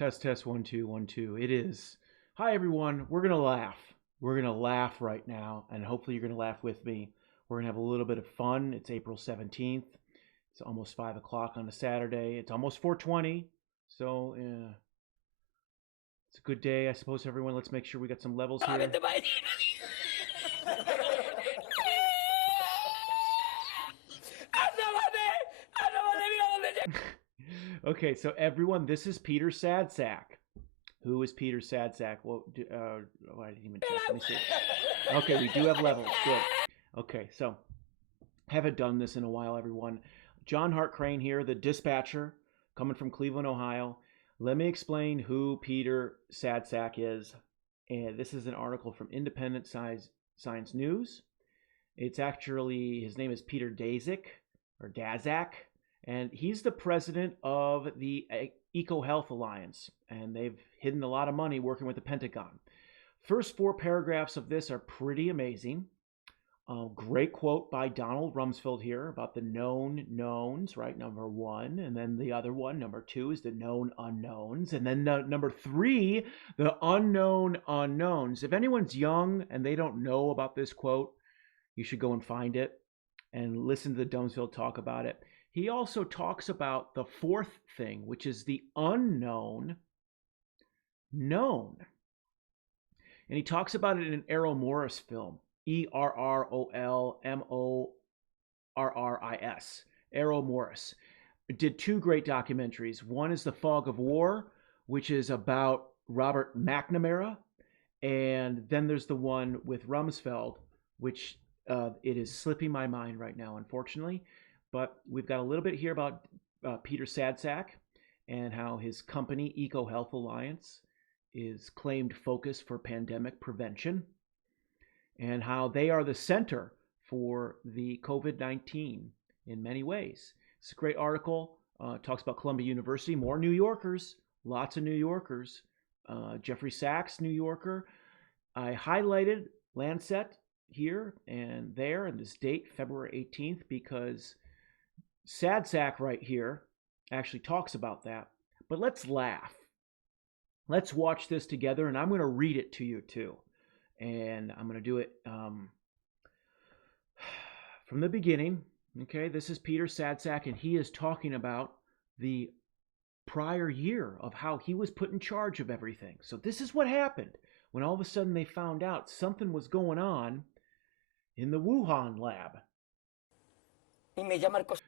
Test, test, 1, 2, 1, 2. It is. Hi, everyone. We're going to laugh. We're going to laugh right now, and hopefully you're going to laugh with me. We're going to have a little bit of fun. It's April 17th. It's almost 5 o'clock on a Saturday. It's almost 4:20. So, it's a good day, I suppose, everyone. Let's make sure we got some levels here. Okay, so everyone, this is Peter Sadsack. Who is Peter Sadsack? Well, I didn't even check. Let me see. Okay, we do have levels. Good. Okay, so haven't done this in a while, everyone. John Hart Crane here, the dispatcher, coming from Cleveland, Ohio. Let me explain who Peter Sadsack is. And this is an article from Independent Science News. It's actually, his name is Peter Daszak, and he's the president of the EcoHealth Alliance, and they've hidden a lot of money working with the Pentagon. First 4 paragraphs of this are pretty amazing. Great quote by Donald Rumsfeld here about the known knowns, right? Number 1, and then the other one, number 2, is the known unknowns, and then number 3, the unknown unknowns. If anyone's young and they don't know about this quote, you should go and find it and listen to the Rumsfeld talk about it. He also talks about the 4th thing, which is the unknown known. And he talks about it in an Errol Morris film, ERROLMORRIS. Errol Morris did 2 great documentaries. One is The Fog of War, which is about Robert McNamara. And then there's the one with Rumsfeld, which it is slipping my mind right now, unfortunately. But we've got a little bit here about Peter Sadsack and how his company, EcoHealth Alliance, is claimed focus for pandemic prevention, and how they are the center for the COVID-19 in many ways. It's a great article. Talks about Columbia University, more New Yorkers, lots of New Yorkers. Jeffrey Sachs, New Yorker. I highlighted Lancet here and there and this date, February 18th, because Sadsack right here actually talks about that. But let's laugh. Let's watch this together, and I'm going to read it to you too. And I'm going to do it from the beginning. Okay, this is Peter Sadsack, and he is talking about the prior year of how he was put in charge of everything. So this is what happened when all of a sudden they found out something was going on in the Wuhan lab.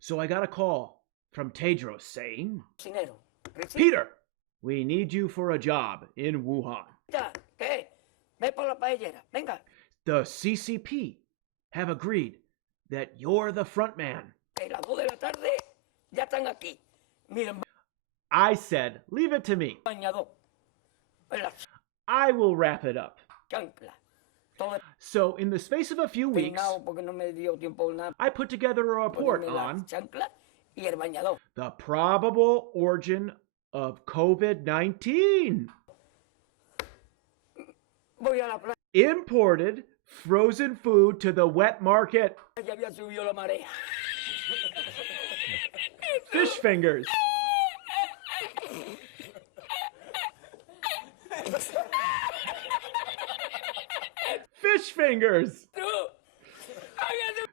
So I got a call from Tedros saying, Peter, we need you for a job in Wuhan. The CCP have agreed that you're the front man. I said, leave it to me. I will wrap it up. So in the space of a few weeks, I put together a report on the probable origin of COVID-19. Imported frozen food to the wet market. Fish fingers. Fish fingers.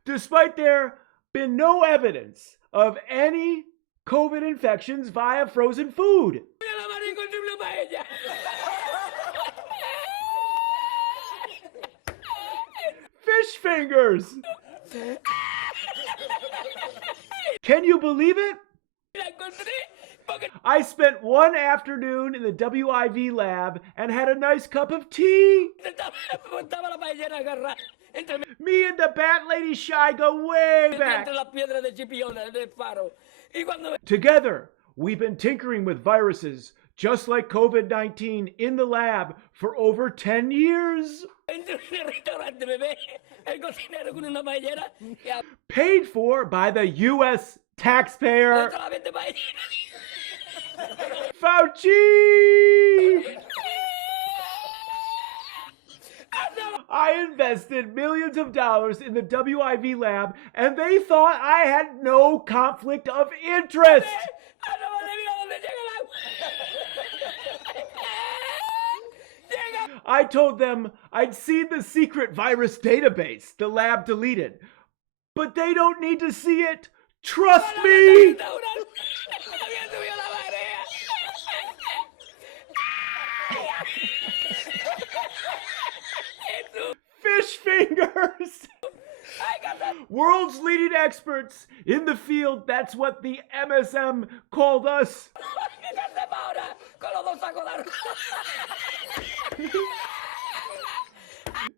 Despite there been no evidence of any COVID infections via frozen food. Fish fingers. Can you believe it? I spent one afternoon in the WIV lab and had a nice cup of tea. Me and the Bat Lady Shy go way back. Together, we've been tinkering with viruses just like COVID-19 in the lab for over 10 years. Paid for by the U.S. taxpayer. Fauci! I invested millions of dollars in the WIV lab, and they thought I had no conflict of interest. I told them I'd seen the secret virus database the lab deleted. But they don't need to see it. Trust me! Fish fingers! World's leading experts in the field, that's what the MSM called us.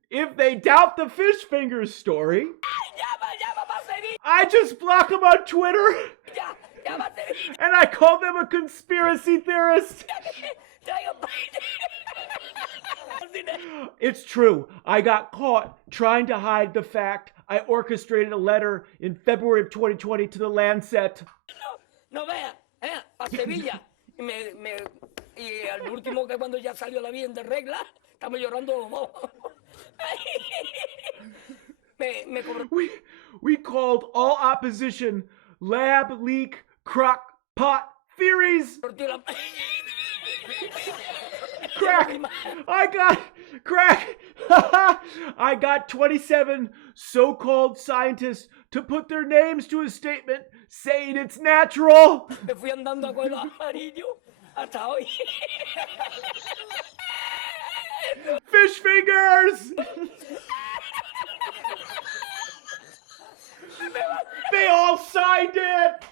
If they doubt the fish fingers story, I just block them on Twitter and I call them a conspiracy theorist. It's true. I got caught trying to hide the fact I orchestrated a letter in February of 2020 to the Lancet. No vea, a Sevilla. Y al último que cuando ya salió la bien de regla, estamos llorando. We called all opposition lab leak crock pot theories. Crack! I got 27 so-called scientists to put their names to a statement saying it's natural. Me fui andando con el amarillo hasta hoy. Fish fingers! They all signed it!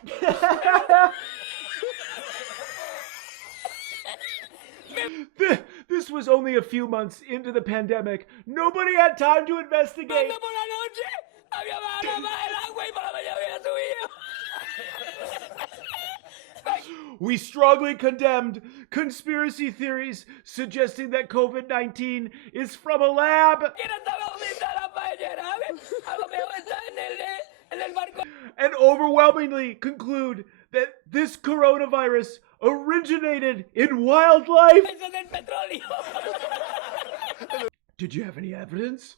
This was only a few months into the pandemic. Nobody had time to investigate. We strongly condemned conspiracy theories suggesting that COVID-19 is from a lab. And overwhelmingly conclude that this coronavirus originated in wildlife. Did you have any evidence?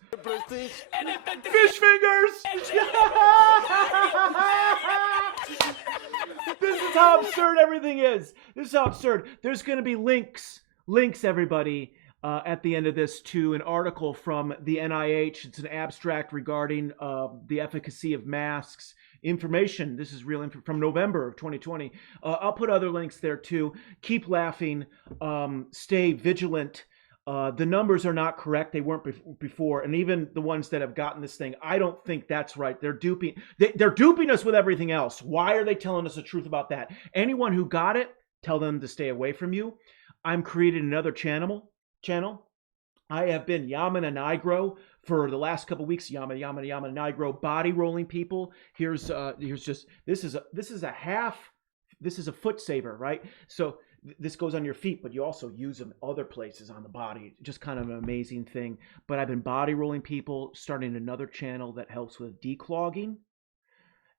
Fish fingers! This is how absurd everything is. This is how absurd. There's going to be links, everybody, at the end of this to an article from the NIH. It's an abstract regarding the efficacy of masks. Information. This is real info from November of 2020. I'll put other links there too. Keep laughing. Stay vigilant. The numbers are not correct. They weren't before. And even the ones that have gotten this thing, I don't think that's right. They're duping us with everything else. Why are they telling us the truth about that? Anyone who got it, tell them to stay away from you. I'm creating another channel. I have been Yamana Nigro for the last couple weeks. Yamana Nigro, body rolling people. Here's just this is a foot saver, right? So this goes on your feet, but you also use them other places on the body. Just kind of an amazing thing. But I've been body rolling people, starting another channel that helps with declogging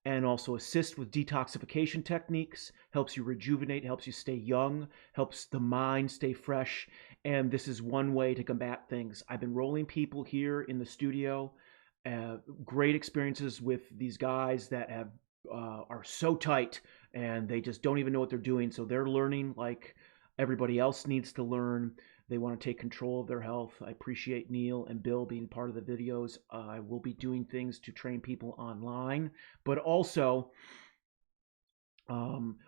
and also assist with detoxification techniques, helps you rejuvenate, helps you stay young, helps the mind stay fresh. And this is one way to combat things. I've been rolling people here in the studio. Great experiences with these guys that are so tight and they just don't even know what they're doing. So they're learning like everybody else needs to learn. They want to take control of their health. I appreciate Neil and Bill being part of the videos. I will be doing things to train people online, but also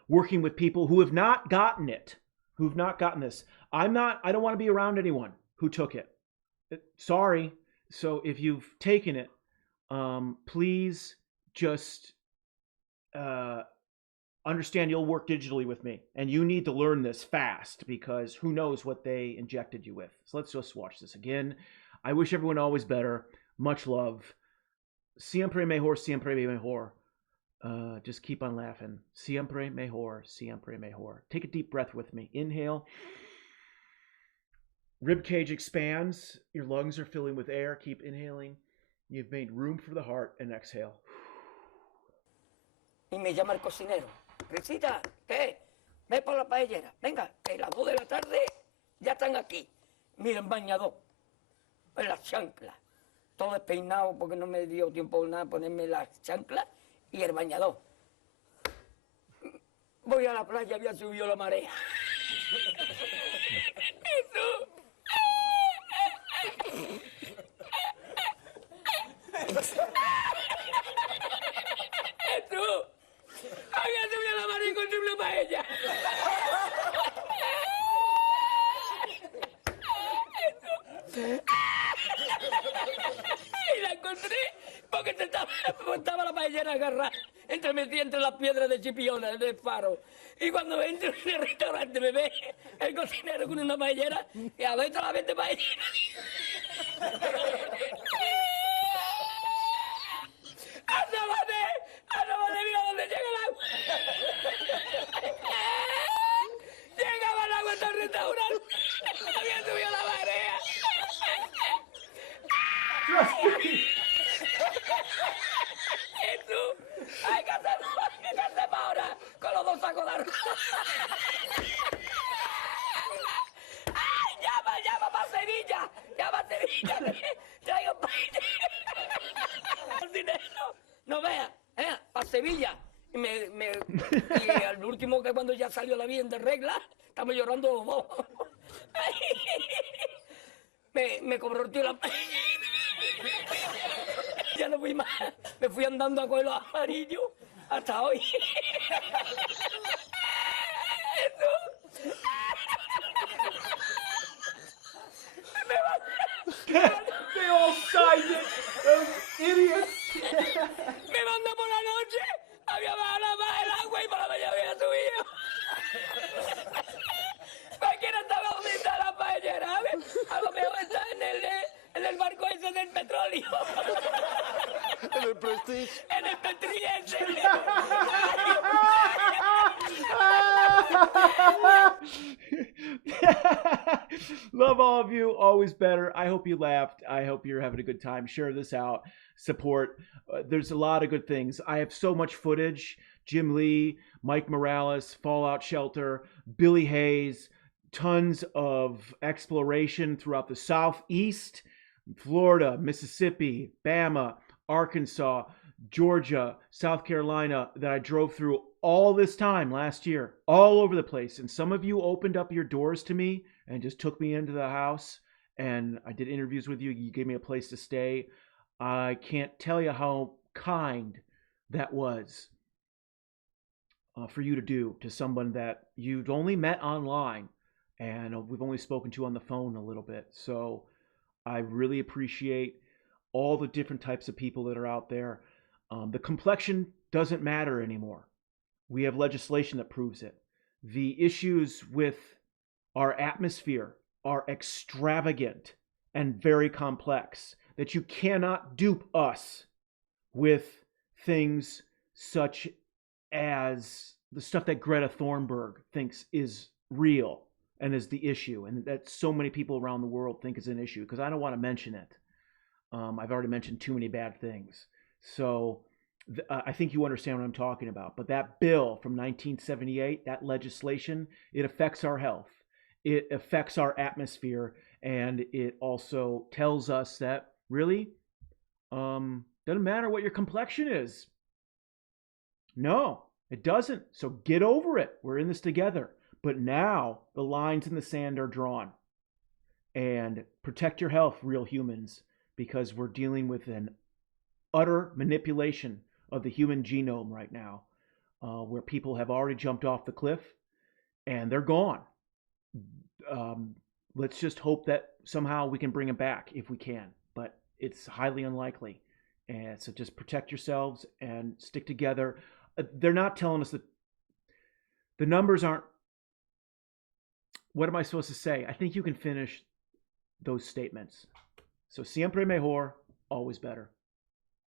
working with people who have not gotten it, who've not gotten this. I don't want to be around anyone who took it. Sorry. So if you've taken it, please just understand you'll work digitally with me, and you need to learn this fast because who knows what they injected you with. So let's just watch this again. I wish everyone always better. Much love. Siempre mejor, siempre mejor. Just keep on laughing. Siempre mejor, siempre mejor. Take a deep breath with me. Inhale. Rib cage expands. Your lungs are filling with air. Keep inhaling. You've made room for the heart, and exhale. Y me llama el cocinero. Risita, ¿qué? Ve por la paellera. Venga, que las 2 de la tarde ya están aquí. Miren, bañador. En las chanclas. Todo despeinado porque no me dio tiempo nada ponerme las chanclas y el bañador. Voy a la playa, había subido la marea. Eso. paellera agarrada, metida entre las piedras de Chipiona, del faro. Y cuando entro en el restaurante me ve el cocinero con una paellera y adentro la vende paellera. ¡Asómate, mira dónde llega el agua! Llegaba el agua hasta el restaurante, había subido la marea. Jesús, hay que hacer ahora con los 2 sacos de arroz. ¡Ay, llama para Sevilla! ¡Llama a Sevilla! ¡Traigo el dinero! No veas, para Sevilla. Y al último, que cuando ya salió la bien de regla, estamos llorando los dos. Me cobró el tío la... Ya no fui más. Me fui andando a coger los amarillos hasta hoy. They all signed it. Those idiots. Me mandó por la noche, había bajado más el agua y por la mañana había subido. Cualquiera estaba dormido en la paellera, ¿sabes? A lo mejor está en el barco ese del petróleo. En el Prestige. En el Petriense. Love all of you. Always better. I hope you laughed. I hope you're having a good time. Share this out. Support. There's a lot of good things. I have so much footage. Jim Lee, Mike Morales, Fallout Shelter, Billy Hayes, tons of exploration throughout the Southeast, Florida, Mississippi, Bama, Arkansas, Georgia, South Carolina, that I drove through all this time last year, all over the place. And some of you opened up your doors to me and just took me into the house. And I did interviews with you. You gave me a place to stay. I can't tell you how kind that was for you to do to someone that you'd only met online. And we've only spoken to on the phone a little bit. So I really appreciate all the different types of people that are out there. The complexion doesn't matter anymore. We have legislation that proves it. The issues with our atmosphere are extravagant and very complex, that you cannot dupe us with things such as the stuff that Greta Thunberg thinks is real and is the issue, and that so many people around the world think is an issue, because I don't want to mention it. I've already mentioned too many bad things. So I think you understand what I'm talking about. But that bill from 1978, that legislation, it affects our health. It affects our atmosphere. And it also tells us that really doesn't matter what your complexion is. No, it doesn't. So get over it. We're in this together. But now the lines in the sand are drawn. And protect your health, real humans, because we're dealing with an utter manipulation of the human genome right now, where people have already jumped off the cliff and they're gone. Let's just hope that somehow we can bring them back if we can, but it's highly unlikely. And so just protect yourselves and stick together. They're not telling us that the numbers aren't. What am I supposed to say? I think you can finish those statements. So siempre mejor, always better.